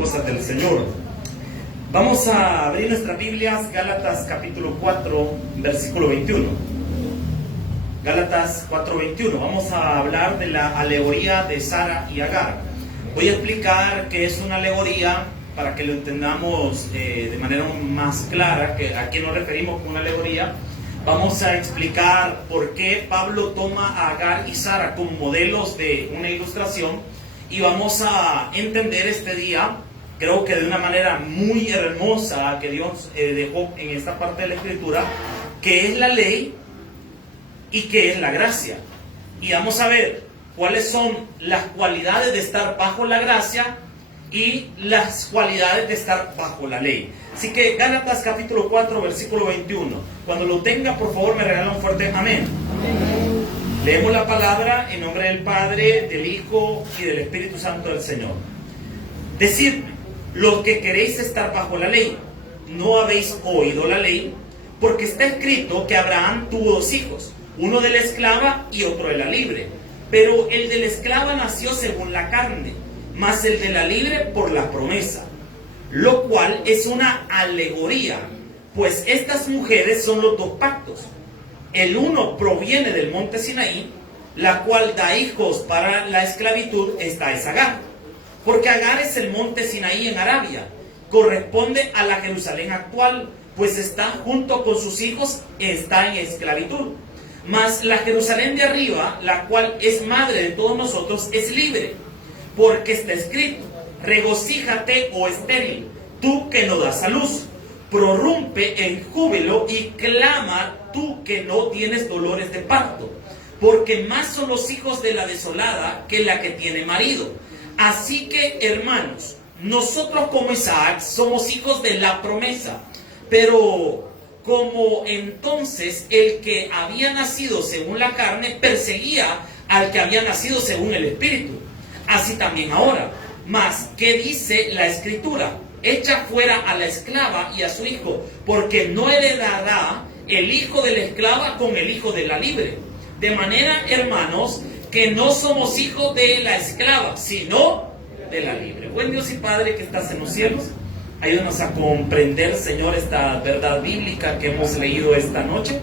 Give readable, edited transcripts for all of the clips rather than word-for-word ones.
cosas del Señor. Vamos a abrir nuestras Biblias, Gálatas capítulo 4, versículo 21. Gálatas 4:21. Vamos a hablar de la alegoría de Sara y Agar. Voy a explicar qué es una alegoría para que lo entendamos de manera más clara, a qué nos referimos con una alegoría. Vamos a explicar por qué Pablo toma a Agar y Sara como modelos de una ilustración, y vamos a entender este día, creo que de una manera muy hermosa que Dios dejó en esta parte de la Escritura, qué es la ley y qué es la gracia. Y vamos a ver cuáles son las cualidades de estar bajo la gracia y las cualidades de estar bajo la ley. Así que Gálatas capítulo 4, versículo 21. Cuando lo tenga, por favor, me regala un fuerte amén. Amén. Leemos la palabra en nombre del Padre, del Hijo y del Espíritu Santo del Señor. Decidme, los que queréis estar bajo la ley, ¿no habéis oído la ley? Porque está escrito que Abraham tuvo dos hijos, uno de la esclava y otro de la libre. Pero el de la esclava nació según la carne, mas el de la libre por la promesa. Lo cual es una alegoría, pues estas mujeres son los dos pactos. El uno proviene del monte Sinaí, la cual da hijos para la esclavitud, esta es Agar. Porque Agar es el monte Sinaí en Arabia, corresponde a la Jerusalén actual, pues está junto con sus hijos, está en esclavitud. Mas la Jerusalén de arriba, la cual es madre de todos nosotros, es libre, porque está escrito: regocíjate, oh estéril, tú que no das a luz, prorrumpe en júbilo y clama, tú que no tienes dolores de parto, porque más son los hijos de la desolada que la que tiene marido. Así que, hermanos, nosotros como Isaac somos hijos de la promesa, pero como entonces el que había nacido según la carne perseguía al que había nacido según el Espíritu, así también ahora. Mas, ¿qué dice la Escritura? Echa fuera a la esclava y a su hijo, porque no heredará el hijo de la esclava con el hijo de la libre. De manera, hermanos, que no somos hijos de la esclava, sino de la libre. Buen Dios y Padre que estás en los cielos, ayúdanos a comprender, Señor, esta verdad bíblica que hemos leído esta noche.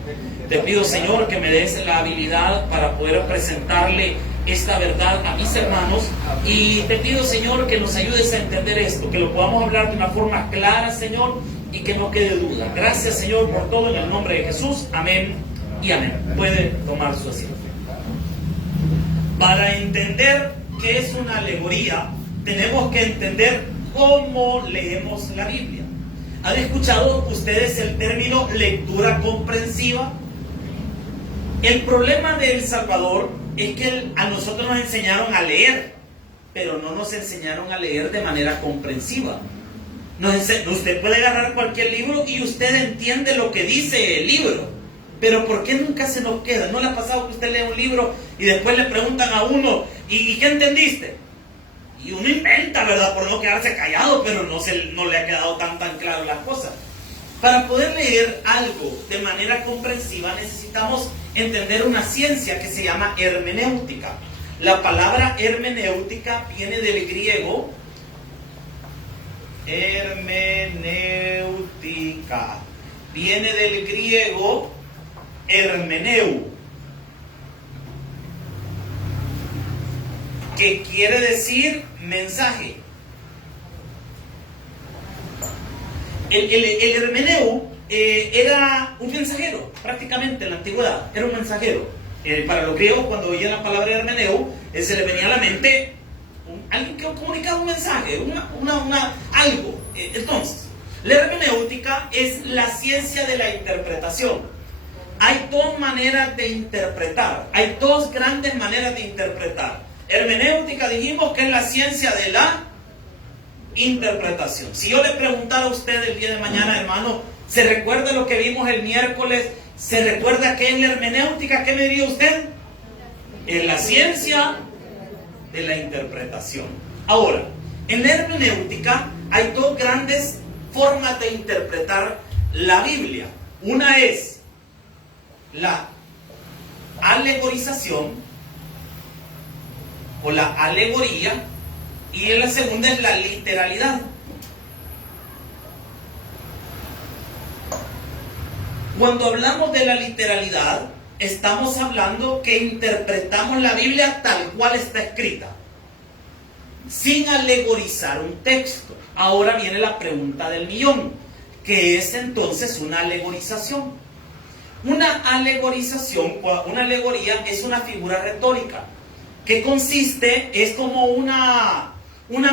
Te pido, Señor, que me des la habilidad para poder presentarle esta verdad a mis hermanos, y te pido, Señor, que nos ayudes a entender esto, que lo podamos hablar de una forma clara, Señor, y que no quede duda. Gracias, Señor, por todo, en el nombre de Jesús, amén y amén. Puede tomar su asiento. Para entender qué es una alegoría, tenemos que entender cómo leemos la Biblia. ¿Han escuchado ustedes el término lectura comprensiva? El problema de El Salvador es que a nosotros nos enseñaron a leer, pero no nos enseñaron a leer de manera comprensiva. Usted puede agarrar cualquier libro y usted entiende lo que dice el libro, pero ¿por qué nunca se nos queda? ¿No le ha pasado que usted lee un libro y después le preguntan a uno, ¿y qué entendiste? Y uno inventa, ¿verdad?, por no quedarse callado, pero no le ha quedado tan claro las cosas. Para poder leer algo de manera comprensiva necesitamos entender una ciencia que se llama hermenéutica. La palabra hermenéutica viene del griego hermeneu, que quiere decir mensaje. El hermeneu era un mensajero, prácticamente en la antigüedad, era un mensajero. Para los griegos, cuando oían la palabra hermeneu, se les venía a la mente alguien que comunicaba un mensaje, algo. Entonces, la hermenéutica es la ciencia de la interpretación. Hay dos maneras de interpretar, hay dos grandes maneras de interpretar. Hermenéutica, dijimos que es la ciencia de la interpretación. Si yo le preguntara a usted el día de mañana, hermano, ¿se recuerda lo que vimos el miércoles? ¿Se recuerda qué es la hermenéutica? ¿Qué me diría usted? Es la ciencia de la interpretación. Ahora, en la hermenéutica hay dos grandes formas de interpretar la Biblia. Una es la alegorización o la alegoría, Y la segunda es la literalidad. Cuando hablamos de la literalidad, estamos hablando que interpretamos la Biblia tal cual está escrita, sin alegorizar un texto. Ahora viene la pregunta del millón, ¿qué es entonces una alegorización? Una alegoría es una figura retórica que consiste, es como una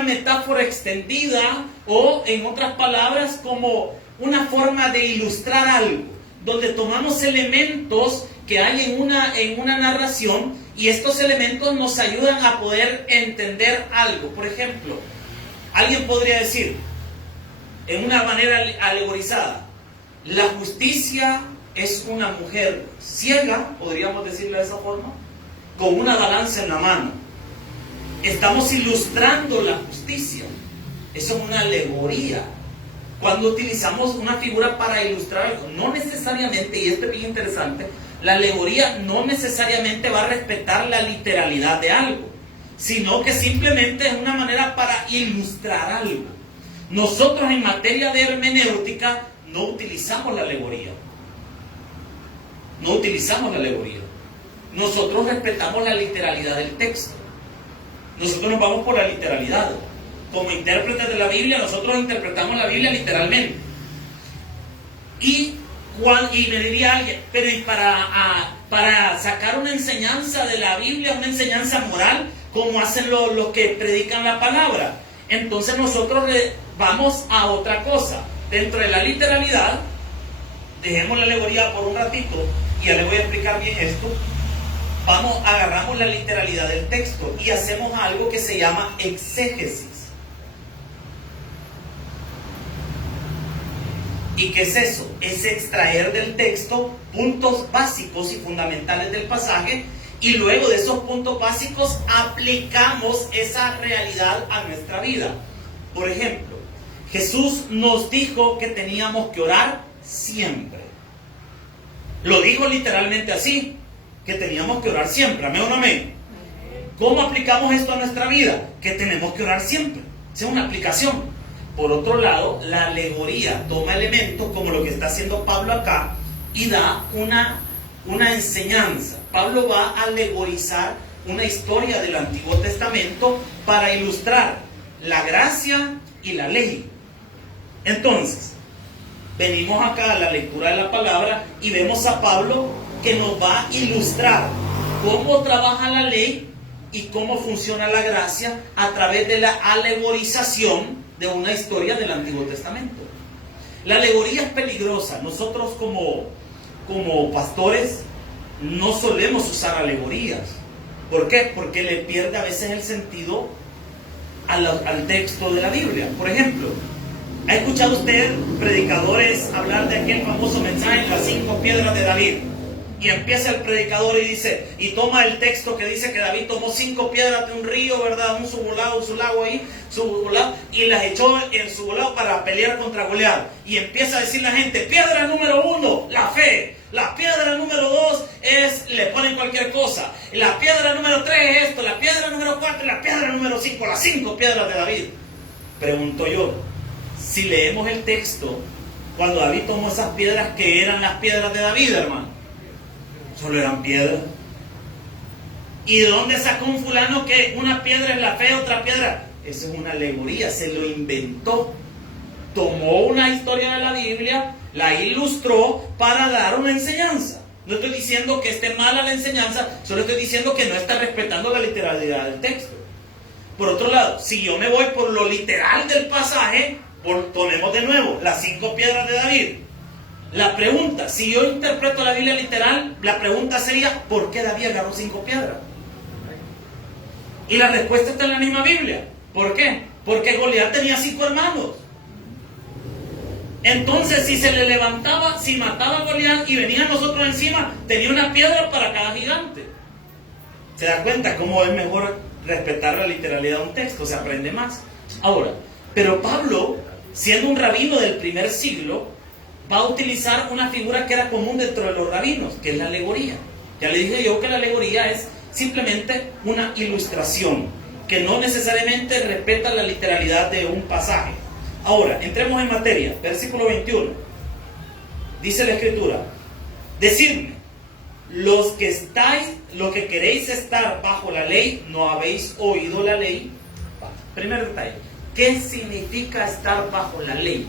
metáfora extendida, o en otras palabras, como una forma de ilustrar algo, donde tomamos elementos que hay en una narración, y estos elementos nos ayudan a poder entender algo. Por ejemplo, alguien podría decir, en una manera alegorizada, la justicia es una mujer ciega, podríamos decirlo de esa forma, con una balanza en la mano. Estamos ilustrando la justicia. Eso es una alegoría. Cuando utilizamos una figura para ilustrar algo, no necesariamente, y esto es bien interesante, la alegoría no necesariamente va a respetar la literalidad de algo, sino que simplemente es una manera para ilustrar algo. Nosotros en materia de hermenéutica no utilizamos la alegoría. No utilizamos la alegoría. Nosotros respetamos la literalidad del texto. Nosotros nos vamos por la literalidad. Como intérpretes de la Biblia, nosotros interpretamos la Biblia literalmente. Y me diría alguien, pero ¿y para sacar una enseñanza de la Biblia, una enseñanza moral, como hacen los que predican la palabra? Entonces nosotros vamos a otra cosa. Dentro de la literalidad, dejemos la alegoría por un ratito, y ya le voy a explicar bien esto. Agarramos la literalidad del texto y hacemos algo que se llama exégesis. ¿Y qué es eso? Es extraer del texto puntos básicos y fundamentales del pasaje, y luego de esos puntos básicos aplicamos esa realidad a nuestra vida. Por ejemplo, Jesús nos dijo que teníamos que orar siempre. Lo dijo literalmente así, que teníamos que orar siempre. ¿Amén o no amén? ¿Cómo aplicamos esto a nuestra vida? Que tenemos que orar siempre. Esa es una aplicación. Por otro lado, la alegoría toma elementos como lo que está haciendo Pablo acá y da una enseñanza. Pablo va a alegorizar una historia del Antiguo Testamento para ilustrar la gracia y la ley. Entonces, venimos acá a la lectura de la palabra y vemos a Pablo que nos va a ilustrar cómo trabaja la ley y cómo funciona la gracia a través de la alegorización de una historia del Antiguo Testamento. La alegoría es peligrosa. Nosotros como pastores no solemos usar alegorías. ¿Por qué? Porque le pierde a veces el sentido al texto de la Biblia. Por ejemplo, ¿ha escuchado usted predicadores hablar de aquel famoso mensaje, las 5 piedras de David? Y empieza el predicador y dice, y toma el texto que dice que David tomó 5 piedras de un río, ¿verdad? Un su lago ahí, y las echó en su lago para pelear contra Goliat. Y empieza a decir la gente, piedra número 1, la fe. La piedra número 2 es, le ponen cualquier cosa. La piedra número 3 es esto, la piedra número 4 y la piedra número 5, las 5 piedras de David. Pregunto yo, si leemos el texto, cuando David tomó esas piedras, ¿qué eran las piedras de David, hermano? Solo eran piedras. ¿Y de dónde sacó un fulano que una piedra es la fe, otra piedra? Eso es una alegoría, se lo inventó. Tomó una historia de la Biblia, la ilustró para dar una enseñanza. No estoy diciendo que esté mala la enseñanza, solo estoy diciendo que no está respetando la literalidad del texto. Por otro lado, si yo me voy por lo literal del pasaje, tomemos de nuevo las 5 piedras de David. La pregunta, si yo interpreto la Biblia literal, la pregunta sería, ¿por qué David agarró 5 piedras? Y la respuesta está en la misma Biblia. ¿Por qué? Porque Goliat tenía 5 hermanos. Entonces, si se le levantaba, si mataba a Goliat y venía a nosotros encima, tenía una piedra para cada gigante. ¿Se da cuenta cómo es mejor respetar la literalidad de un texto? Se aprende más. Ahora, pero Pablo, siendo un rabino del primer siglo, va a utilizar una figura que era común dentro de los rabinos, que es la alegoría. Ya le dije yo que la alegoría es simplemente una ilustración. que no necesariamente respeta la literalidad de un pasaje. Ahora, entremos en materia. Versículo 21. Dice la Escritura: decidme, los que queréis estar bajo la ley, ¿no habéis oído la ley? Primer detalle: ¿qué significa estar bajo la ley?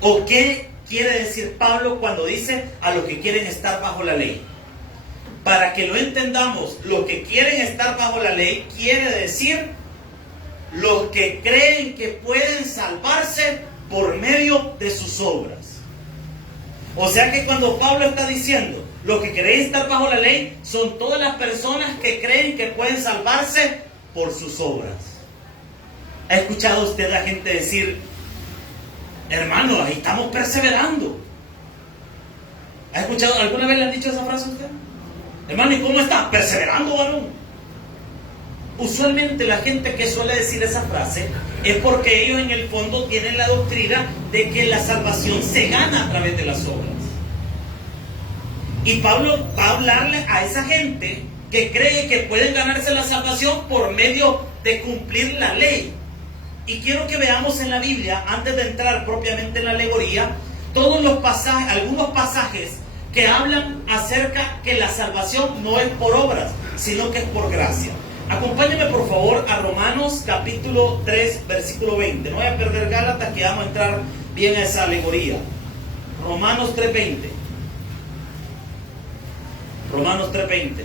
¿O qué quiere decir Pablo cuando dice a los que quieren estar bajo la ley? Para que lo entendamos, los que quieren estar bajo la ley quiere decir los que creen que pueden salvarse por medio de sus obras. O sea que cuando Pablo está diciendo los que queréis estar bajo la ley, son todas las personas que creen que pueden salvarse por sus obras. ¿Ha escuchado usted a gente decir: hermano, ahí estamos perseverando? ¿Ha escuchado? ¿Alguna vez le han dicho esa frase a usted? Hermano, ¿y cómo está? Perseverando, varón. Usualmente la gente que suele decir esa frase es porque ellos en el fondo tienen la doctrina de que la salvación se gana a través de las obras. Y Pablo va a hablarle a esa gente que cree que pueden ganarse la salvación por medio de cumplir la ley. Y quiero que veamos en la Biblia, antes de entrar propiamente en la alegoría, todos los pasajes, algunos pasajes que hablan acerca que la salvación no es por obras, sino que es por gracia. Acompáñame por favor a Romanos capítulo 3, versículo 20. No voy a perder Gálatas, que vamos a entrar bien a esa alegoría. Romanos 3:20. Romanos 3:20.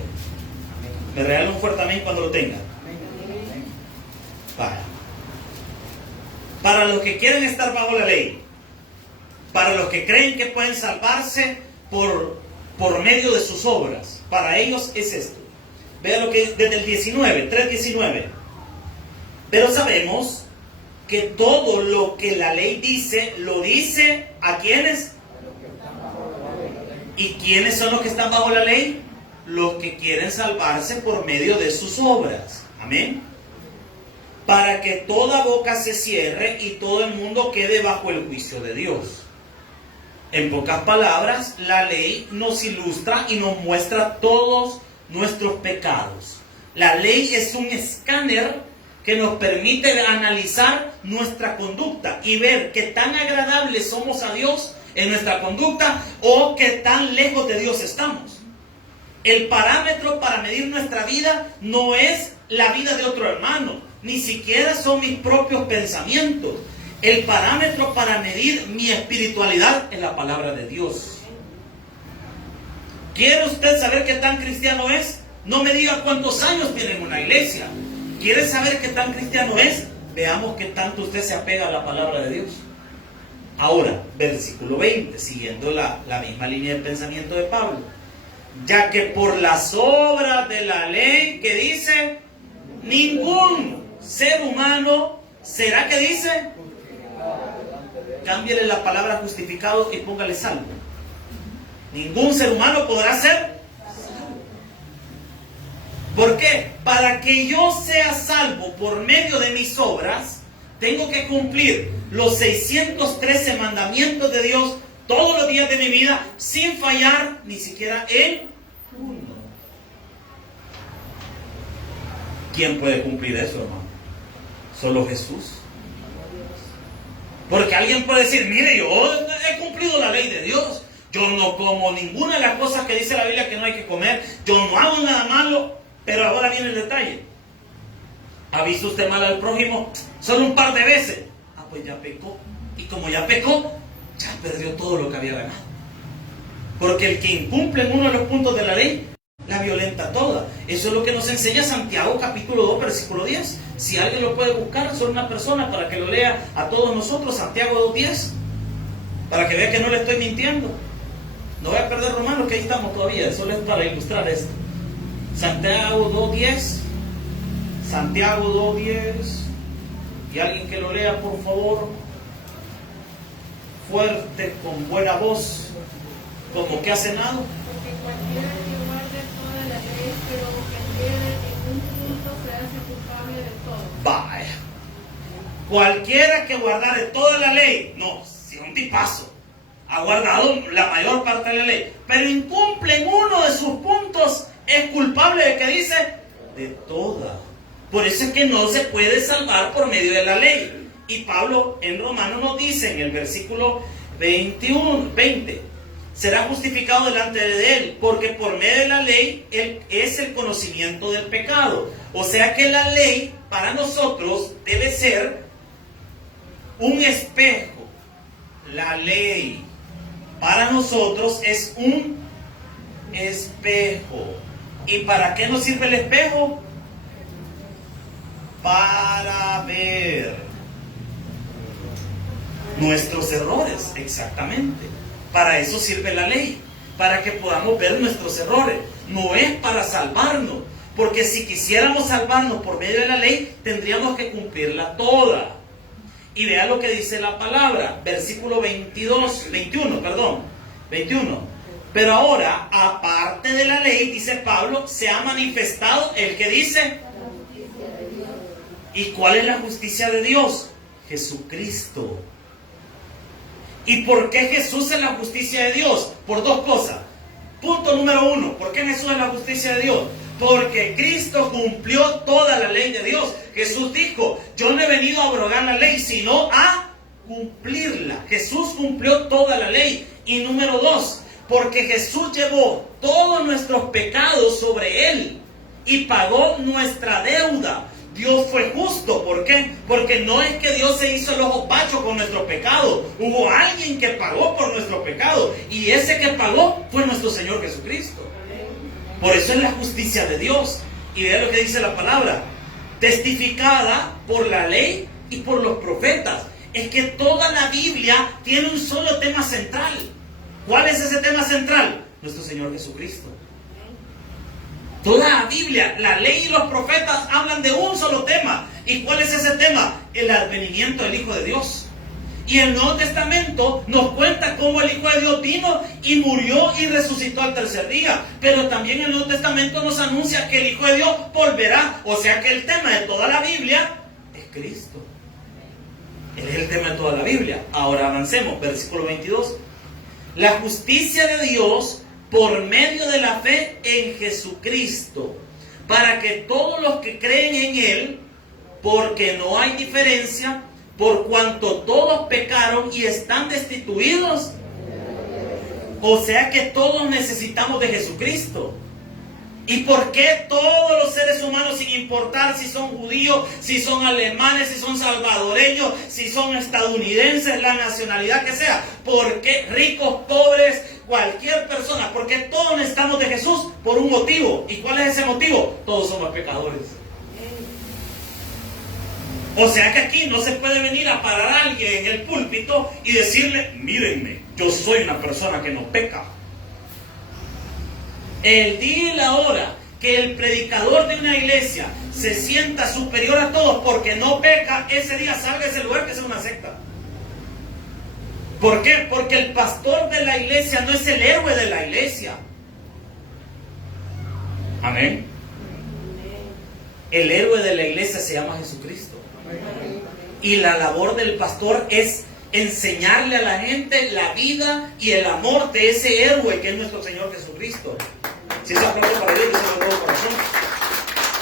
Me regalan un fuerte amén cuando lo tenga. Vaya. Para los que quieren estar bajo la ley, para los que creen que pueden salvarse por medio de sus obras, para ellos es esto. Vea lo que es desde el 19, 3:19. Pero sabemos que todo lo que la ley dice, lo dice ¿a quiénes? ¿Y quiénes son los que están bajo la ley? Los que quieren salvarse por medio de sus obras. Amén. Para que toda boca se cierre y todo el mundo quede bajo el juicio de Dios. En pocas palabras, la ley nos ilustra y nos muestra todos nuestros pecados. La ley es un escáner que nos permite analizar nuestra conducta y ver qué tan agradables somos a Dios en nuestra conducta o qué tan lejos de Dios estamos. El parámetro para medir nuestra vida no es la vida de otro hermano, ni siquiera son mis propios pensamientos. El parámetro para medir mi espiritualidad es la palabra de Dios. ¿Quiere usted saber qué tan cristiano es? No me diga cuántos años tiene en una iglesia. ¿Quiere saber qué tan cristiano es? Veamos qué tanto usted se apega a la palabra de Dios. Ahora, versículo 20, siguiendo la misma línea de pensamiento de Pablo. Ya que por las obras de la ley, que dice, ningún ser humano será, que dice, cámbiale la palabra justificado y póngale salvo. Ningún ser humano podrá ser salvo. ¿Por qué? Para que yo sea salvo por medio de mis obras, tengo que cumplir los 613 mandamientos de Dios todos los días de mi vida, sin fallar ni siquiera en uno. ¿Quién puede cumplir eso, hermano? Solo Jesús. Porque alguien puede decir: mire, yo he cumplido la ley de Dios. Yo no como ninguna de las cosas que dice la Biblia que no hay que comer. Yo no hago nada malo. Pero ahora viene el detalle. ¿Ha visto usted mal al prójimo? Solo un par de veces. Ah, pues ya pecó. Y como ya pecó, ya perdió todo lo que había ganado. Porque el que incumple en uno de los puntos de la ley, la violenta toda. Eso es lo que nos enseña Santiago capítulo 2, versículo 10. Si alguien lo puede buscar, solo una persona para que lo lea a todos nosotros, Santiago 2:10. Para que vea que no le estoy mintiendo. No voy a perder Romanos, que ahí estamos todavía. Solo es para ilustrar esto. Santiago 2:10. Santiago 2:10. Y alguien que lo lea, por favor. Fuerte, con buena voz. Como que ha cenado. Porque cualquiera que guarde toda la ley, pero ofendiere en un punto, se hace culpable de todo. Vaya. Cualquiera que guardare toda la ley. No, si es un tipazo. Ha guardado la mayor parte de la ley. Pero incumple en uno de sus puntos, es culpable de, que dice, de toda. Por eso es que no se puede salvar por medio de la ley. Y Pablo en Romanos nos dice en el versículo 20, será justificado delante de él, porque por medio de la ley él es el conocimiento del pecado. O sea que la ley para nosotros debe ser un espejo. La ley para nosotros es un espejo. ¿Y para qué nos sirve el espejo? Para ver nuestros errores, exactamente. Para eso sirve la ley, para que podamos ver nuestros errores. No es para salvarnos, porque si quisiéramos salvarnos por medio de la ley, tendríamos que cumplirla toda. Y vea lo que dice la palabra, versículo 21. Pero ahora, aparte de la ley, dice Pablo, se ha manifestado el que dice. ¿Y cuál es la justicia de Dios? Jesucristo. ¿Y por qué Jesús es la justicia de Dios? Por dos cosas. Punto número 1. ¿Por qué Jesús es la justicia de Dios? Porque Cristo cumplió toda la ley de Dios. Jesús dijo, yo no he venido a abrogar la ley, sino a cumplirla. Jesús cumplió toda la ley. Y número 2, porque Jesús llevó todos nuestros pecados sobre él y pagó nuestra deuda. Dios fue justo. ¿Por qué? Porque no es que Dios se hizo el ojo pacho con nuestro pecado. Hubo alguien que pagó por nuestro pecado. Y ese que pagó fue nuestro Señor Jesucristo. Por eso es la justicia de Dios. Y vean lo que dice la palabra. Testificada por la ley y por los profetas. Es que toda la Biblia tiene un solo tema central. ¿Cuál es ese tema central? Nuestro Señor Jesucristo. Toda la Biblia, la ley y los profetas hablan de un solo tema. ¿Y cuál es ese tema? El advenimiento del Hijo de Dios. Y el Nuevo Testamento nos cuenta cómo el Hijo de Dios vino y murió y resucitó al tercer día. Pero también el Nuevo Testamento nos anuncia que el Hijo de Dios volverá. O sea que el tema de toda la Biblia es Cristo. Él es el tema de toda la Biblia. Ahora avancemos, versículo 22. La justicia de Dios por medio de la fe en Jesucristo, para que todos los que creen en Él, porque no hay diferencia, por cuanto todos pecaron y están destituidos. O sea que todos necesitamos de Jesucristo. ¿Y por qué todos los seres humanos, sin importar si son judíos, si son alemanes, si son salvadoreños, si son estadounidenses, la nacionalidad que sea? ¿Por qué ricos, pobres, cualquier persona? Porque todos necesitamos de Jesús por un motivo. ¿Y cuál es ese motivo? Todos somos pecadores. O sea que aquí no se puede venir a parar a alguien en el púlpito y decirle, mírenme, yo soy una persona que no peca. El día y la hora que el predicador de una iglesia se sienta superior a todos porque no peca, ese día salga de ese lugar que es una secta. ¿Por qué? Porque el pastor de la iglesia no es el héroe de la iglesia. Amén. El héroe de la iglesia se llama Jesucristo. Y la labor del pastor es enseñarle a la gente la vida y el amor de ese héroe que es nuestro Señor Jesucristo. Si eso aplauso para Dios, yo se lo doy corazón.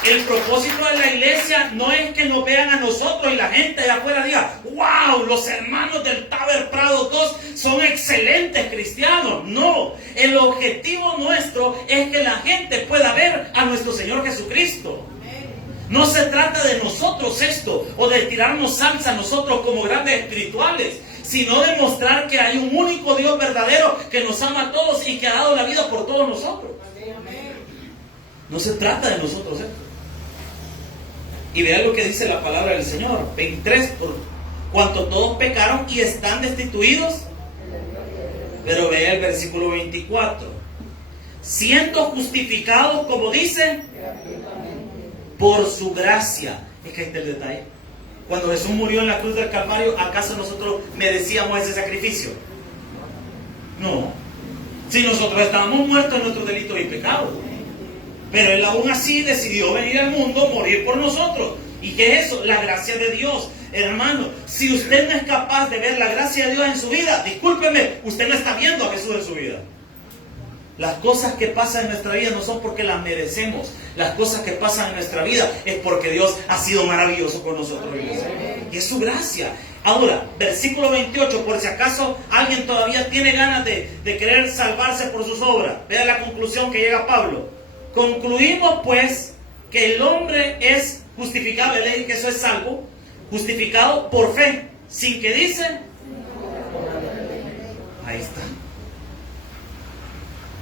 El propósito de la iglesia no es que nos vean a nosotros y la gente de afuera diga, wow, los hermanos del Taber Prado 2 son excelentes cristianos. No, el objetivo nuestro es que la gente pueda ver a nuestro Señor Jesucristo. No se trata de nosotros esto, o de tirarnos salsa a nosotros como grandes espirituales, sino de mostrar que hay un único Dios verdadero que nos ama a todos y que ha dado la vida por todos nosotros. No se trata de nosotros esto. Y vean lo que dice la palabra del Señor, 23, por cuanto todos pecaron y están destituidos. Pero vea el versículo 24, siendo justificados, como dice, por su gracia. Es que ahí está el detalle. Cuando Jesús murió en la cruz del Calvario, ¿acaso nosotros merecíamos ese sacrificio? No. Si nosotros estábamos muertos en nuestros delitos y pecados. Pero Él aún así decidió venir al mundo, morir por nosotros. ¿Y qué es eso? La gracia de Dios. Hermano, si usted no es capaz de ver la gracia de Dios en su vida, discúlpeme, usted no está viendo a Jesús en su vida. Las cosas que pasan en nuestra vida no son porque las merecemos. Las cosas que pasan en nuestra vida es porque Dios ha sido maravilloso con nosotros. Y es su gracia. Ahora, versículo 28, por si acaso alguien todavía tiene ganas de querer salvarse por sus obras. Vea la conclusión que llega Pablo. Concluimos pues que el hombre es justificado, le dije que eso es salvo, justificado por fe, sin que dice. Ahí está.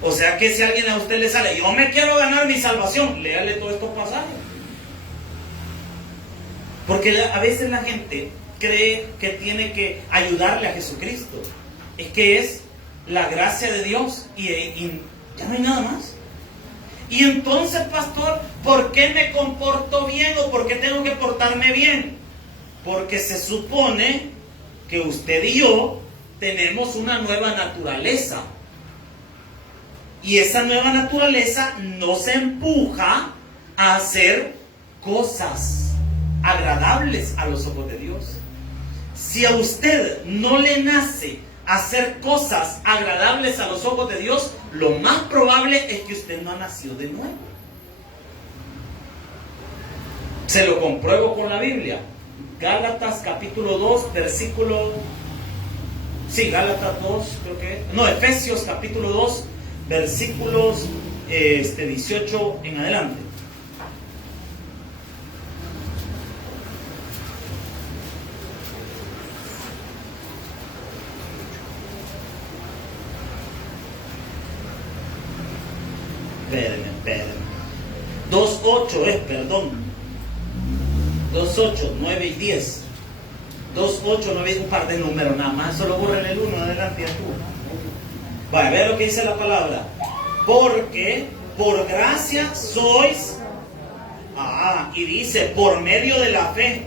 O sea que si alguien a usted le sale, yo me quiero ganar mi salvación, léale todos estos pasajes. Porque a veces la gente cree que tiene que ayudarle a Jesucristo. Es que es la gracia de Dios y ya no hay nada más. Y entonces, pastor, ¿por qué me comporto bien o por qué tengo que portarme bien? Porque se supone que usted y yo tenemos una nueva naturaleza. Y esa nueva naturaleza nos empuja a hacer cosas agradables a los ojos de Dios. Si a usted no le nace hacer cosas agradables a los ojos de Dios, lo más probable es que usted no ha nacido de nuevo. Se lo compruebo con la Biblia. Gálatas capítulo 2, versículo... Sí, Gálatas 2, creo que... No, Efesios capítulo 2, versículos 18 en adelante. Espérenme. 2.8 perdón. 2.8, 9 y 10. 2.8, 9, un par de números nada más. Solo borren el 1 adelante y tú. Vaya, vea lo que dice la palabra. Porque por gracia sois. Y dice, por medio de la fe.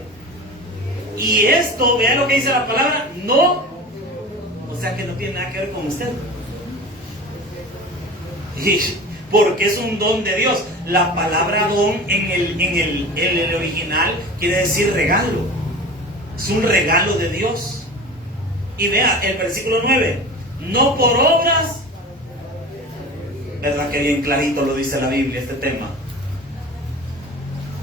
Y esto, vea lo que dice la palabra, no. O sea que no tiene nada que ver con usted. Porque es un don de Dios. La palabra don en el original quiere decir regalo. Es un regalo de Dios. Y vea el versículo 9. No por obras. ¿Verdad que bien clarito lo dice la Biblia este tema?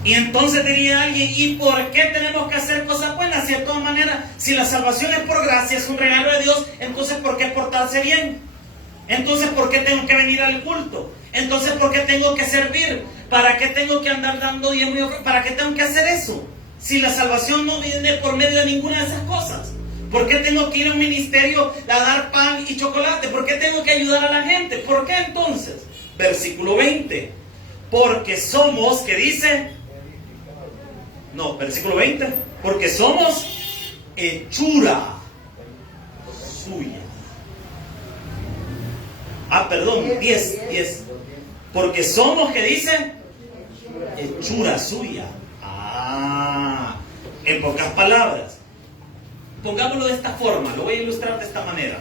Y entonces diría alguien, ¿y por qué tenemos que hacer cosas buenas? Si de todas maneras, si la salvación es por gracia, es un regalo de Dios, entonces ¿por qué portarse bien? Entonces ¿por qué tengo que venir al culto? Entonces ¿por qué tengo que servir? ¿Para qué tengo que andar dando diezmo y ofrenda? ¿Para qué tengo que hacer eso? Si la salvación no viene por medio de ninguna de esas cosas. ¿Por qué tengo que ir a un ministerio a dar pan y chocolate? ¿Por qué tengo que ayudar a la gente? ¿Por qué entonces? Versículo 20. Porque somos, ¿qué dice? No, versículo 20. Porque somos hechura suya. Perdón, 10. Porque somos, ¿qué dice? Hechura suya. En pocas palabras. Pongámoslo de esta forma, lo voy a ilustrar de esta manera.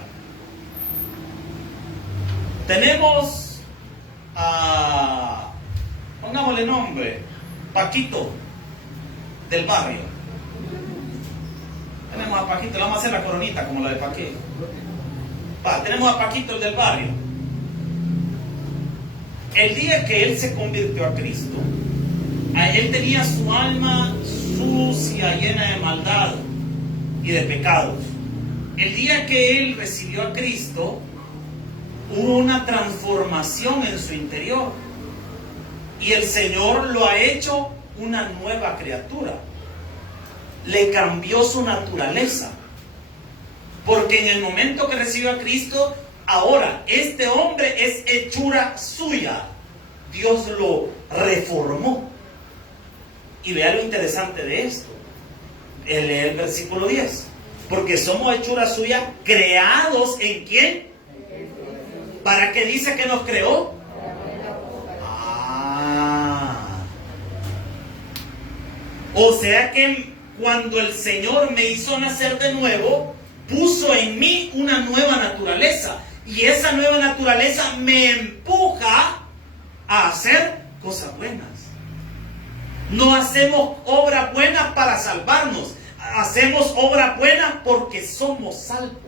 Tenemos pongámosle nombre, Paquito del barrio. Tenemos a Paquito, le vamos a hacer la coronita como la de Paquito. Tenemos a Paquito el del barrio. El día que él se convirtió a Cristo, él tenía su alma sucia, llena de maldad y de pecados. El día que él recibió a Cristo, hubo una transformación en su interior y el Señor lo ha hecho una nueva criatura. Le cambió su naturaleza, porque en el momento que recibió a Cristo, ahora este hombre es hechura suya. Dios lo reformó. Y vea lo interesante de esto. Él lee el versículo 10. Porque somos hechura suya, creados ¿en quién? ¿Para qué dice que nos creó? O sea que cuando el Señor me hizo nacer de nuevo, puso en mí una nueva naturaleza. Y esa nueva naturaleza me empuja a hacer cosas buenas. No hacemos obras buenas para salvarnos. Hacemos obras buenas porque somos salvos.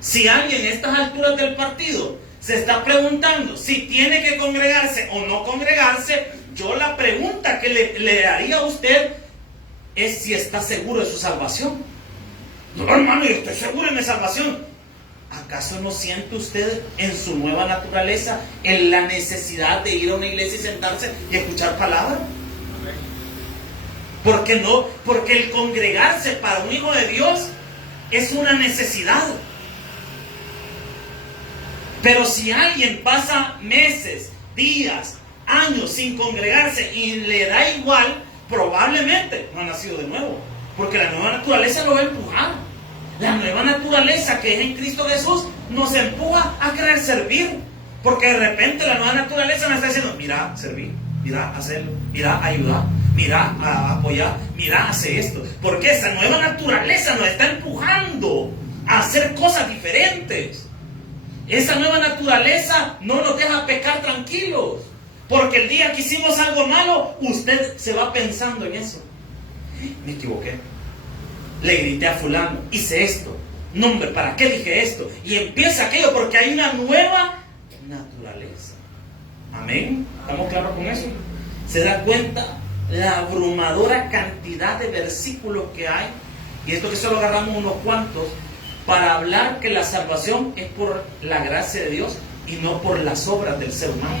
Si alguien a estas alturas del partido se está preguntando si tiene que congregarse o no congregarse, yo la pregunta que le haría a usted es si está seguro de su salvación. No, hermano, yo estoy seguro de mi salvación. ¿Acaso no siente usted en su nueva naturaleza en la necesidad de ir a una iglesia y sentarse y escuchar palabra? ¿Por qué no? Porque el congregarse para un hijo de Dios es una necesidad. Pero si alguien pasa meses, días, años sin congregarse y le da igual, probablemente no ha nacido de nuevo. Porque la nueva naturaleza lo va a empujar. La nueva naturaleza que es en Cristo Jesús nos empuja a querer servir. Porque de repente la nueva naturaleza nos está diciendo, mira, servir, mira, hacerlo, mira, ayudar, mira, apoyar, mira, hacer esto. Porque esa nueva naturaleza nos está empujando a hacer cosas diferentes. Esa nueva naturaleza no nos deja pecar tranquilos. Porque el día que hicimos algo malo, usted se va pensando en eso. Me equivoqué. Le grité a fulano, hice esto. No, hombre, ¿para qué dije esto? Y empieza aquello porque hay una nueva naturaleza. Amén. ¿Estamos claros con eso? ¿Se da cuenta la abrumadora cantidad de versículos que hay? Y esto que solo agarramos unos cuantos para hablar que la salvación es por la gracia de Dios y no por las obras del ser humano.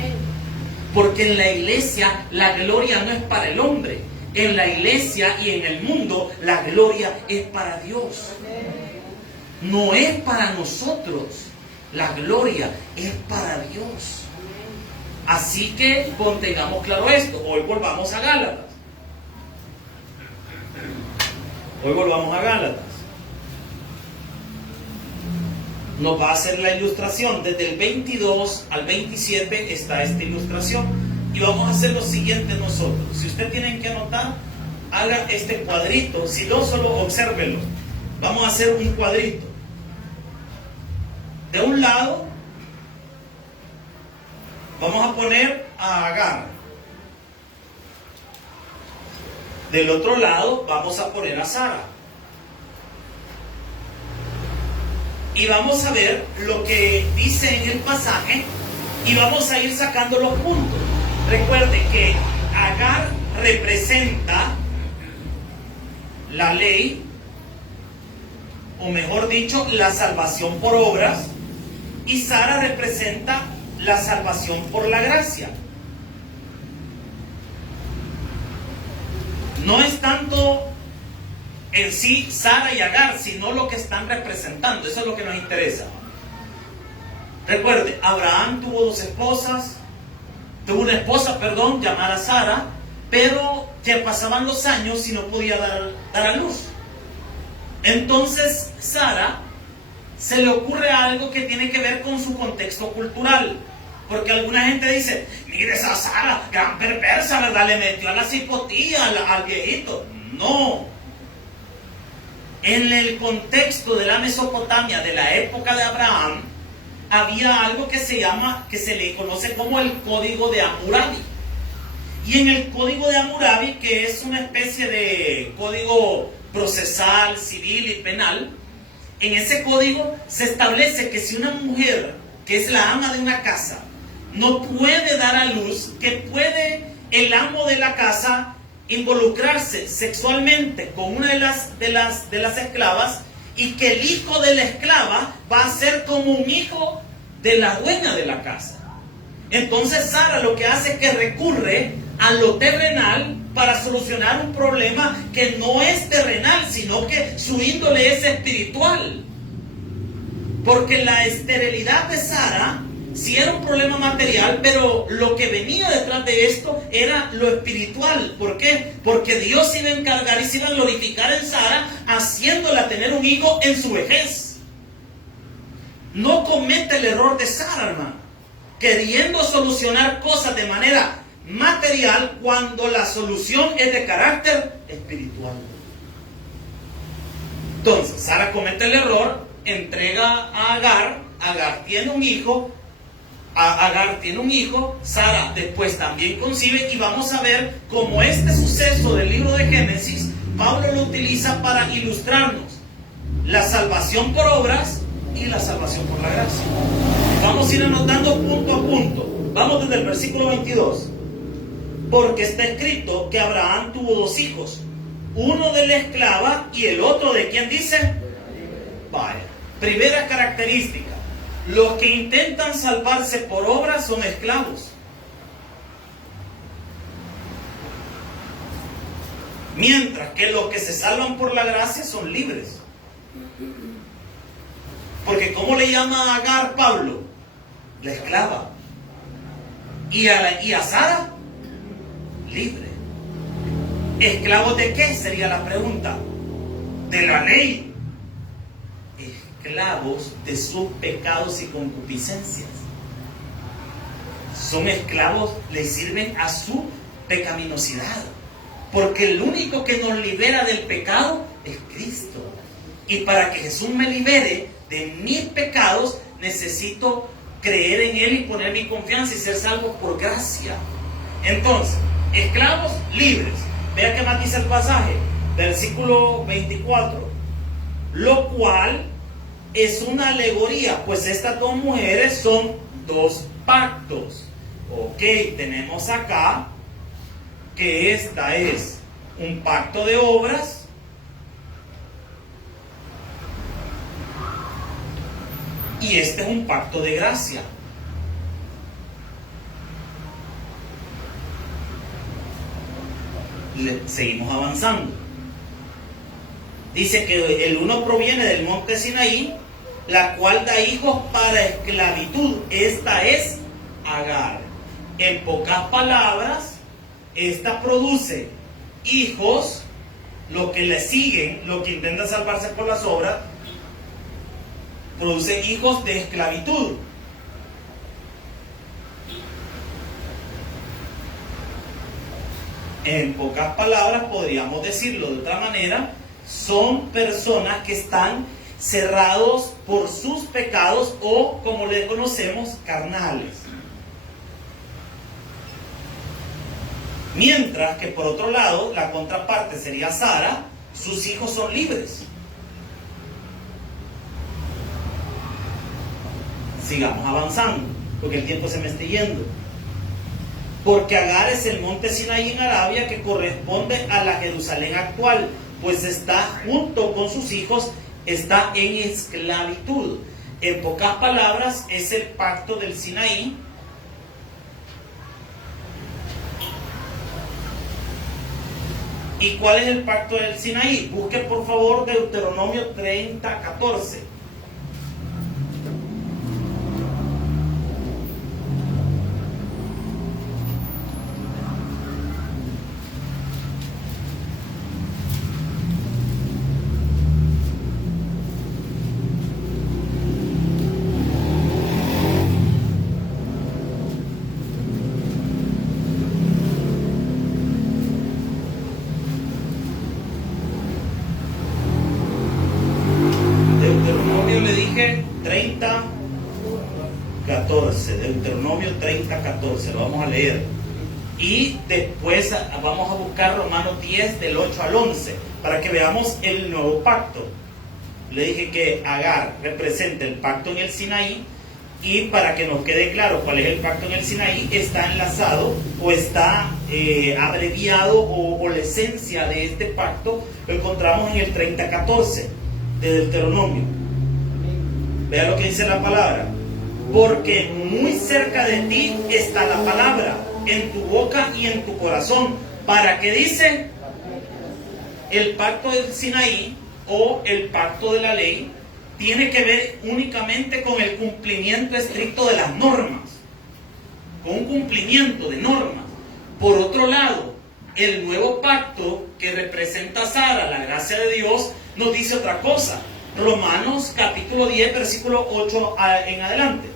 Porque en la iglesia la gloria no es para el hombre. En la iglesia y en el mundo la gloria es para Dios. No es para nosotros. La gloria es para Dios. Así que tengamos claro esto. Hoy volvamos a Gálatas. Hoy volvamos a Gálatas. Nos va a hacer la ilustración. Desde el 22 al 27 está esta ilustración. Y vamos a hacer lo siguiente nosotros. Si usted tiene que anotar, haga este cuadrito. Si no, solo obsérvelo. Vamos a hacer un cuadrito. De un lado, vamos a poner a Agar. Del otro lado, vamos a poner a Sara. Y vamos a ver lo que dice en el pasaje y vamos a ir sacando los puntos. Recuerde que Agar representa la ley, o mejor dicho, la salvación por obras, y Sara representa la salvación por la gracia. No es tanto en sí Sara y Agar, sino lo que están representando. Eso es lo que nos interesa. Recuerde, Abraham tuvo una esposa, llamada Sara, pero que pasaban los años y no podía dar a luz. Entonces Sara se le ocurre algo que tiene que ver con su contexto cultural, porque alguna gente dice, mire esa Sara, gran perversa, ¿verdad? Le metió a la cipotía al viejito. No. En el contexto de la Mesopotamia, de la época de Abraham, había algo que se le conoce como el Código de Hammurabi. Y en el Código de Hammurabi, que es una especie de código procesal, civil y penal, en ese código se establece que si una mujer, que es la ama de una casa, no puede dar a luz, que puede el amo de la casa involucrarse sexualmente con una de las esclavas, y que el hijo de la esclava va a ser como un hijo de la dueña de la casa. Entonces Sara lo que hace es que recurre a lo terrenal para solucionar un problema que no es terrenal, sino que su índole es espiritual. Porque la esterilidad de Sara sí era un problema material, pero lo que venía detrás de esto era lo espiritual. ¿Por qué? Porque Dios se iba a encargar y se iba a glorificar en Sara, haciéndola tener un hijo en su vejez. No comete el error de Sara, hermano, queriendo solucionar cosas de manera material cuando la solución es de carácter espiritual. Entonces Sara comete el error, entrega a Agar, Agar tiene un hijo, Sara después también concibe, y vamos a ver cómo este suceso del libro de Génesis Pablo lo utiliza para ilustrarnos la salvación por obras y la salvación por la gracia. Vamos a ir anotando punto a punto. Vamos desde el versículo 22. Porque está escrito que Abraham tuvo dos hijos, uno de la esclava y el otro de ¿quién dice? Vaya. Primera característica: los que intentan salvarse por obras son esclavos, mientras que los que se salvan por la gracia son libres. Porque ¿cómo le llama a Agar Pablo? La esclava. Y a Sara, libre. ¿Esclavos de qué? Sería la pregunta. De la ley. Esclavos de sus pecados y concupiscencias. Son esclavos, le sirven a su pecaminosidad. Porque el único que nos libera del pecado es Cristo. Y para que Jesús me libere de mis pecados, necesito creer en Él y poner mi confianza y ser salvo por gracia. Entonces, esclavos libres. Vea que más dice el pasaje, versículo 24. Lo cual es una alegoría, pues estas dos mujeres son dos pactos. Ok, tenemos acá que esta es un pacto de obras y este es un pacto de gracia. Seguimos avanzando. Dice que el uno proviene del monte Sinaí, la cual da hijos para esclavitud. Esta es Agar. En pocas palabras, esta produce hijos, los que le siguen, los que intentan salvarse por las obras, produce hijos de esclavitud. En pocas palabras, podríamos decirlo de otra manera, son personas que están cerrados por sus pecados o, como le conocemos, carnales. Mientras que por otro lado, la contraparte sería Sara, sus hijos son libres. Sigamos avanzando, porque el tiempo se me está yendo. Porque Agar es el monte Sinaí en Arabia, que corresponde a la Jerusalén actual, pues está junto con sus hijos, está en esclavitud. En pocas palabras, es el pacto del Sinaí. ¿Y cuál es el pacto del Sinaí? Busque por favor Deuteronomio 30:14. Deuteronomio 30:14, lo vamos a leer. Y después vamos a buscar Romanos 10 del 8 al 11 para que veamos el nuevo pacto. Le dije que Agar representa el pacto en el Sinaí, y para que nos quede claro cuál es el pacto en el Sinaí, está enlazado o está abreviado o la esencia de este pacto lo encontramos en el 30:14 de Deuteronomio. Vea lo que dice la palabra. Porque muy cerca de ti está la palabra, en tu boca y en tu corazón. ¿Para qué dice? El pacto del Sinaí o el pacto de la ley tiene que ver únicamente con el cumplimiento estricto de las normas, con un cumplimiento de normas. Por otro lado, el nuevo pacto que representa a Sara, la gracia de Dios, nos dice otra cosa. Romanos capítulo 10, versículo 8 en adelante.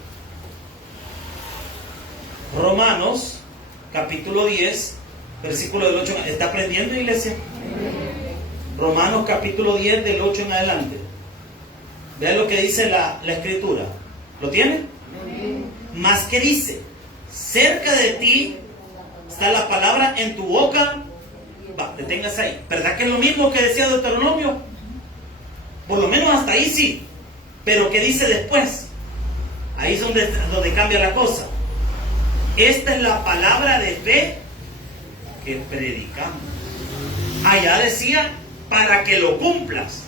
Romanos capítulo 10, versículo del 8. ¿Está aprendiendo, iglesia? Romanos capítulo 10 del 8 en adelante. Vean lo que dice la escritura. ¿Lo tiene? Más que dice, cerca de ti está la palabra, en tu boca. Va, deténgase ahí. ¿Verdad que es lo mismo que decía Deuteronomio? Por lo menos hasta ahí sí. Pero ¿qué dice después? Ahí es donde cambia la cosa. Esta es la palabra de fe que predicamos. Allá decía, para que lo cumplas,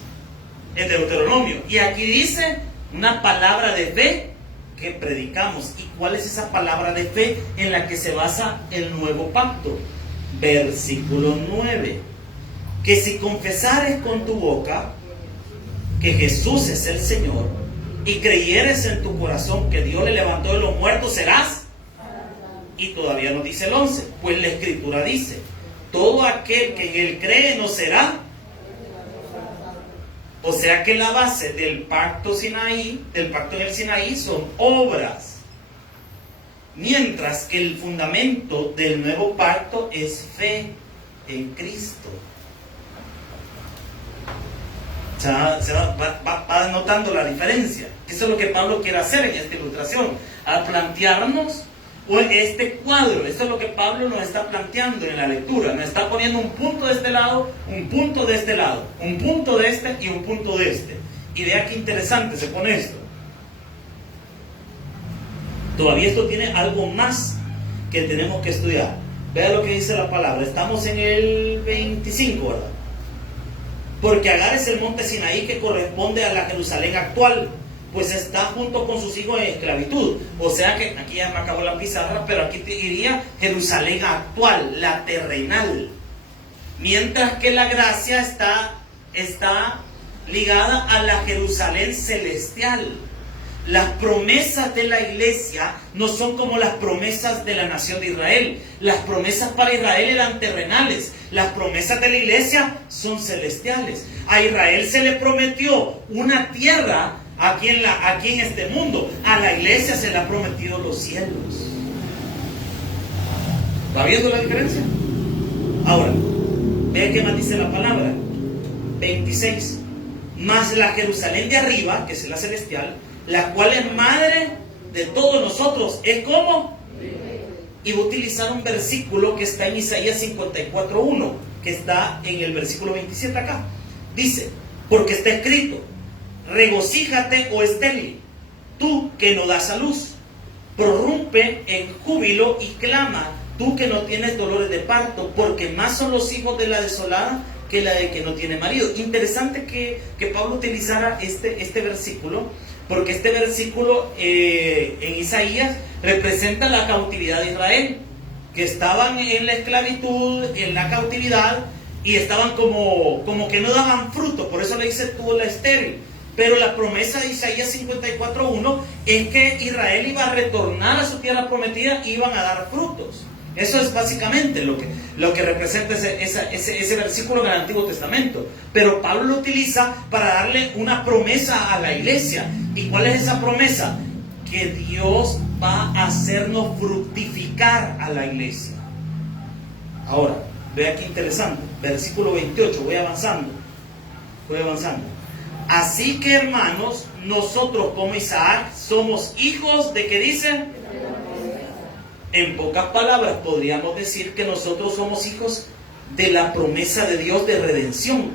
en Deuteronomio. Y aquí dice, una palabra de fe que predicamos. ¿Y cuál es esa palabra de fe en la que se basa el nuevo pacto? Versículo 9. Que si confesares con tu boca que Jesús es el Señor y creyeres en tu corazón que Dios le levantó de los muertos, serás. Y todavía nos dice el 11, pues la Escritura dice, todo aquel que en él cree no será. O sea que la base del pacto Sinaí, del pacto en el Sinaí, son obras, mientras que el fundamento del nuevo pacto es fe en Cristo. Se va notando la diferencia. Eso es lo que Pablo quiere hacer en esta ilustración, al plantearnos este cuadro. Esto es lo que Pablo nos está planteando en la lectura. Nos está poniendo un punto de este lado, un punto de este lado, un punto de este y un punto de este. Y vea qué interesante se pone esto. Todavía esto tiene algo más que tenemos que estudiar. Vea lo que dice la palabra. Estamos en el 25, ¿verdad? Porque Agar es el monte Sinaí que corresponde a la Jerusalén actual, pues está junto con sus hijos en esclavitud. O sea que, aquí ya me acabó la pizarra, pero aquí te diría Jerusalén actual, la terrenal. Mientras que la gracia está ligada a la Jerusalén celestial. Las promesas de la iglesia no son como las promesas de la nación de Israel. Las promesas para Israel eran terrenales. Las promesas de la iglesia son celestiales. A Israel se le prometió una tierra aquí en este mundo. A la iglesia se le ha prometido los cielos. ¿Va viendo la diferencia? Ahora, vea qué más dice la palabra. 26. Mas la Jerusalén de arriba, que es la celestial, la cual es madre de todos nosotros, es como. Y voy a utilizar un versículo que está en Isaías 54:1, que está en el versículo 27 acá. Dice, porque está escrito, regocíjate, oh estéril, tú que no das a luz, prorrumpe en júbilo y clama, tú que no tienes dolores de parto, porque más son los hijos de la desolada que la de que no tiene marido. Interesante que Pablo utilizara este versículo, porque este versículo en Isaías representa la cautividad de Israel, que estaban en la esclavitud, en la cautividad, y estaban como que no daban fruto. Por eso le dice tú la estéril. Pero la promesa de Isaías 54:1 es que Israel iba a retornar a su tierra prometida y iban a dar frutos. Eso es básicamente lo que representa ese versículo en el Antiguo Testamento. Pero Pablo lo utiliza para darle una promesa a la iglesia. ¿Y cuál es esa promesa? Que Dios va a hacernos fructificar a la iglesia. Ahora, vea qué interesante. Versículo 28, voy avanzando. Así que, hermanos, nosotros como Isaac somos hijos de, ¿qué dicen? En pocas palabras podríamos decir que nosotros somos hijos de la promesa de Dios de redención.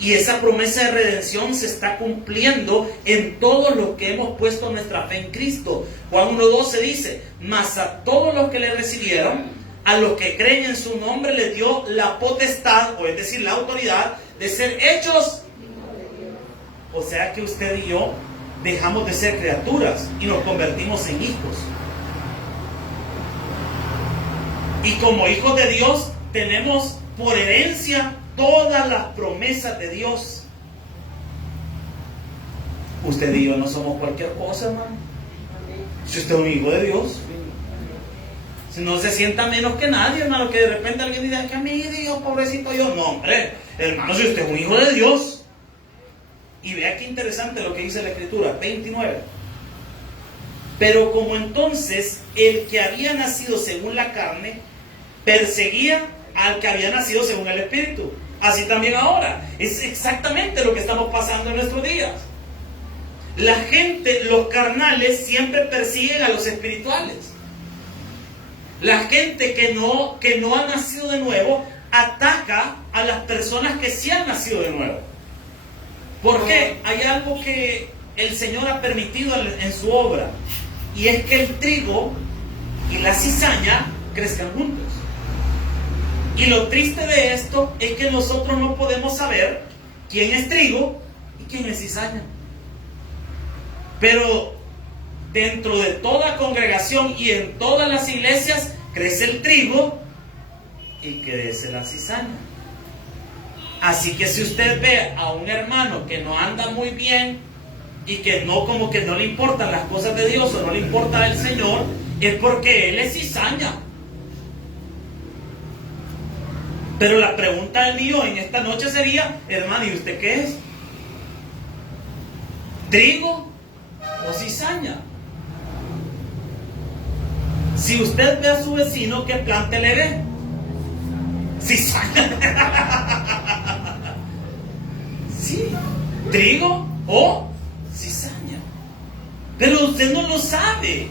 Y esa promesa de redención se está cumpliendo en todos los que hemos puesto nuestra fe en Cristo. Juan 1:12 dice, mas a todos los que le recibieron, a los que creen en su nombre, les dio la potestad, o es decir, la autoridad de ser hechos. O sea que usted y yo dejamos de ser criaturas y nos convertimos en hijos. Y como hijos de Dios tenemos por herencia todas las promesas de Dios. Usted y yo no somos cualquier cosa, hermano. Si usted es un hijo de Dios, si no se sienta menos que nadie, hermano, que de repente alguien diga que a mí Dios, pobrecito yo. No, hombre, hermano, si usted es un hijo de Dios. Y vea qué interesante lo que dice la Escritura, 29. Pero como entonces el que había nacido según la carne perseguía al que había nacido según el Espíritu, así también ahora. Es exactamente lo que estamos pasando en nuestros días. La gente, los carnales, siempre persiguen a los espirituales. La gente que no ha nacido de nuevo ataca a las personas que sí han nacido de nuevo. ¿Por qué? Hay algo que el Señor ha permitido en su obra, y es que el trigo y la cizaña crezcan juntos. Y lo triste de esto es que nosotros no podemos saber quién es trigo y quién es cizaña. Pero dentro de toda congregación y en todas las iglesias crece el trigo y crece la cizaña. Así que si usted ve a un hermano que no anda muy bien y que no, como que no le importan las cosas de Dios o no le importa el Señor, es porque él es cizaña. Pero la pregunta del mío en esta noche sería, hermano, ¿y usted qué es? ¿Trigo o cizaña? Si usted ve a su vecino, ¿qué planta le ve? Cizaña. Sí, trigo o cizaña. Pero usted no lo sabe,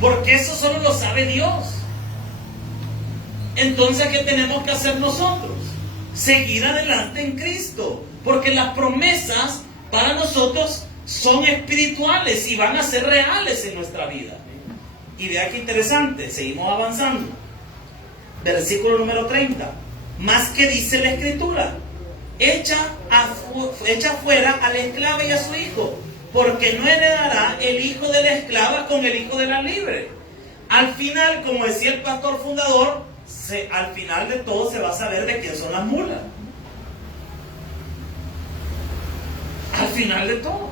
porque eso solo lo sabe Dios. Entonces, ¿qué tenemos que hacer nosotros? Seguir adelante en Cristo, porque las promesas para nosotros son espirituales y van a ser reales en nuestra vida. Y vea qué interesante, seguimos avanzando. Versículo número 30. Más que dice la Escritura: echa fuera a la esclava y a su hijo, porque no heredará el hijo de la esclava con el hijo de la libre. Al final, como decía el pastor fundador, al final de todo se va a saber de quién son las mulas. Al final de todo,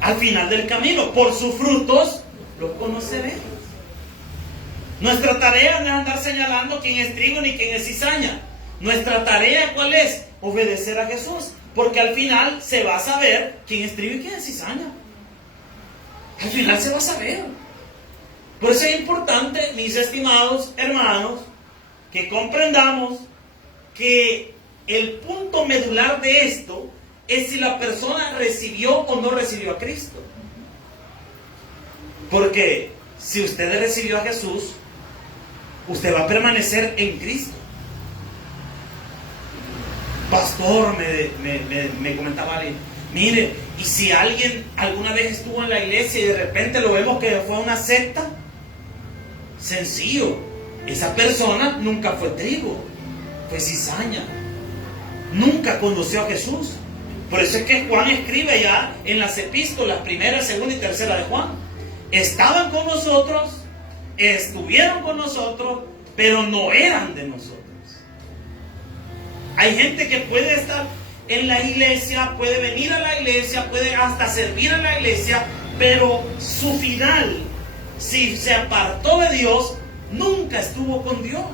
al final del camino, por sus frutos los conoceréis. Nuestra tarea no es andar señalando quién es trigo ni quién es cizaña. Nuestra tarea, ¿cuál es? Obedecer a Jesús, porque al final se va a saber quién es trigo y quién es cizaña. Al final se va a saber. Por eso es importante, mis estimados hermanos, que comprendamos que el punto medular de esto es si la persona recibió o no recibió a Cristo. Porque si usted recibió a Jesús, usted va a permanecer en Cristo. Pastor, me comentaba alguien, mire, y si alguien alguna vez estuvo en la iglesia y de repente lo vemos que fue una secta, sencillo, esa persona nunca fue trigo, fue cizaña, nunca conoció a Jesús. Por eso es que Juan escribe ya en las epístolas, primera, segunda y tercera de Juan: estaban con nosotros, estuvieron con nosotros, pero no eran de nosotros. Hay gente que puede estar en la iglesia, puede venir a la iglesia, puede hasta servir a la iglesia, pero su final, si se apartó de Dios, nunca estuvo con Dios.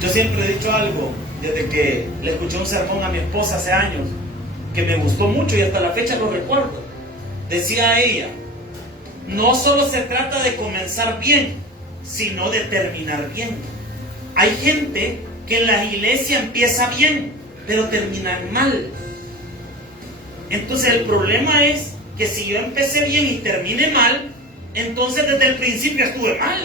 Yo siempre he dicho algo, desde que le escuché un sermón a mi esposa hace años, que me gustó mucho y hasta la fecha lo recuerdo. Decía ella: no solo se trata de comenzar bien, sino de terminar bien. Hay gente que en la iglesia empieza bien, pero terminan mal. Entonces el problema es que si yo empecé bien y terminé mal, entonces desde el principio estuve mal.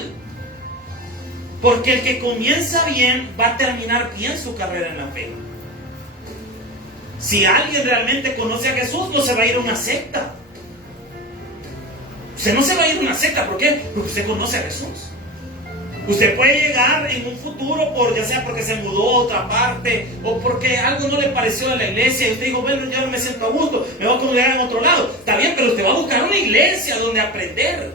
Porque el que comienza bien va a terminar bien su carrera en la fe. Si alguien realmente conoce a Jesús, no se va a ir a una secta. Usted no se va a ir a una secta, ¿por qué? Porque usted conoce a Jesús. Usted puede llegar en un futuro, ya sea porque se mudó a otra parte o porque algo no le pareció de la iglesia y usted dijo: bueno, ya no me siento a gusto, me voy a congregar en otro lado. Está bien, pero usted va a buscar una iglesia donde aprender.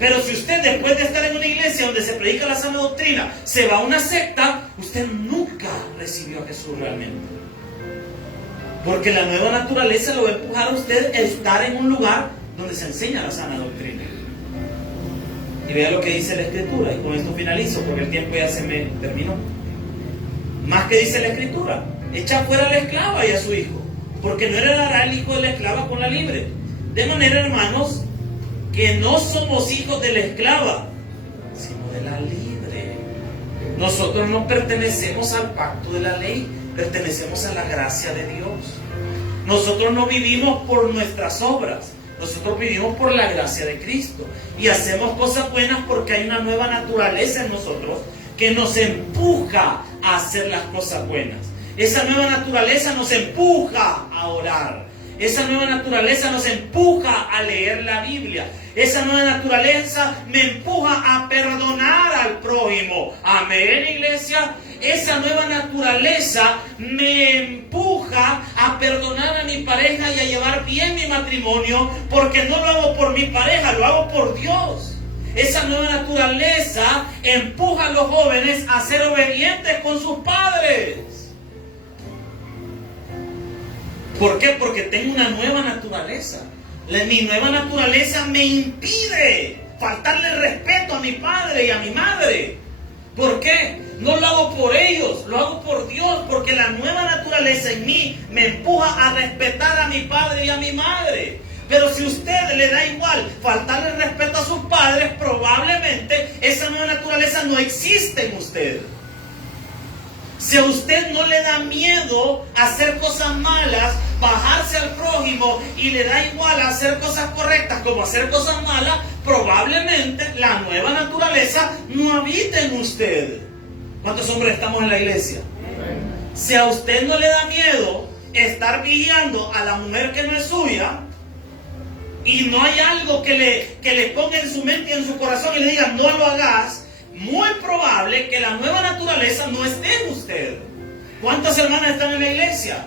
Pero si usted, después de estar en una iglesia donde se predica la sana doctrina, se va a una secta, usted nunca recibió a Jesús realmente. Porque la nueva naturaleza lo va a empujar a usted a estar en un lugar donde se enseña la sana doctrina. Y vea lo que dice la Escritura, y con esto finalizo porque el tiempo ya se me terminó. Más que dice la Escritura: echa fuera a la esclava y a su hijo, porque no heredará el hijo de la esclava con la libre. De manera, hermanos, que no somos hijos de la esclava, sino de la libre. Nosotros no pertenecemos al pacto de la ley, pertenecemos a la gracia de Dios. Nosotros no vivimos por nuestras obras, nosotros vivimos por la gracia de Cristo. Y hacemos cosas buenas porque hay una nueva naturaleza en nosotros que nos empuja a hacer las cosas buenas. Esa nueva naturaleza nos empuja a orar. Esa nueva naturaleza nos empuja a leer la Biblia. Esa nueva naturaleza me empuja a perdonar al prójimo. Amén, iglesia. Esa nueva naturaleza me empuja a perdonar a mi pareja y a llevar bien mi matrimonio, porque no lo hago por mi pareja, lo hago por Dios. Esa nueva naturaleza empuja a los jóvenes a ser obedientes con sus padres. ¿Por qué? Porque tengo una nueva naturaleza. Mi nueva naturaleza me impide faltarle respeto a mi padre y a mi madre. ¿Por qué? No lo hago por ellos, lo hago por Dios, porque la nueva naturaleza en mí me empuja a respetar a mi padre y a mi madre. Pero si a usted le da igual faltarle respeto a sus padres, probablemente esa nueva naturaleza no existe en usted. Si a usted no le da miedo hacer cosas malas, bajarse al prójimo y le da igual hacer cosas correctas como hacer cosas malas, probablemente la nueva naturaleza no habita en usted. ¿Cuántos hombres estamos en la iglesia? Si a usted no le da miedo estar vigilando a la mujer que no es suya, y no hay algo que le ponga en su mente y en su corazón y le diga no lo hagas, muy probable que la nueva naturaleza no esté en usted. ¿Cuántas hermanas están en la iglesia?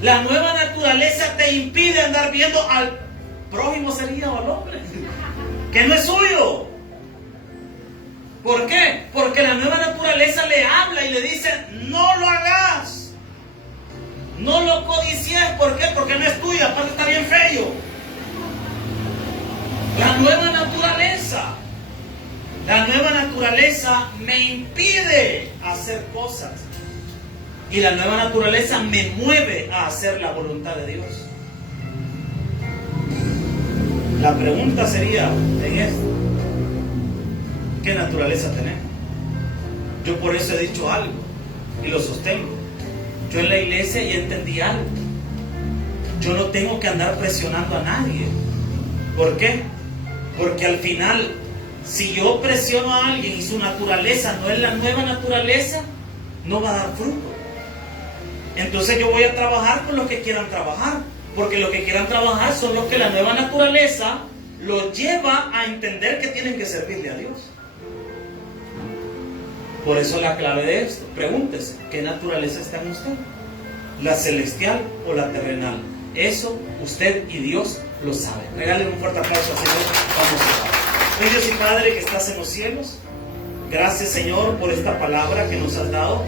La nueva naturaleza te impide andar viendo al prójimo, sería, o al hombre que no es suyo. ¿Por qué? Porque la nueva naturaleza le habla y le dice no lo hagas, no lo codicies. ¿Por qué? Porque no es tuyo, aparte está bien feo. La nueva naturaleza me impide hacer cosas. Y la nueva naturaleza me mueve a hacer la voluntad de Dios. La pregunta sería en esto: ¿qué naturaleza tenemos? Yo por eso he dicho algo y lo sostengo. Yo en la iglesia ya entendí algo. Yo no tengo que andar presionando a nadie. ¿Por qué? Porque al final, si yo presiono a alguien y su naturaleza no es la nueva naturaleza, no va a dar fruto. Entonces yo voy a trabajar con los que quieran trabajar, porque los que quieran trabajar son los que la nueva naturaleza los lleva a entender que tienen que servirle a Dios. Por eso la clave de esto: pregúntese, ¿qué naturaleza está en usted? ¿La celestial o la terrenal? Eso usted y Dios lo saben. Regalen un fuerte aplauso al Señor. Vamos a orar. Dios y Padre que estás en los cielos, gracias, Señor, por esta palabra que nos has dado.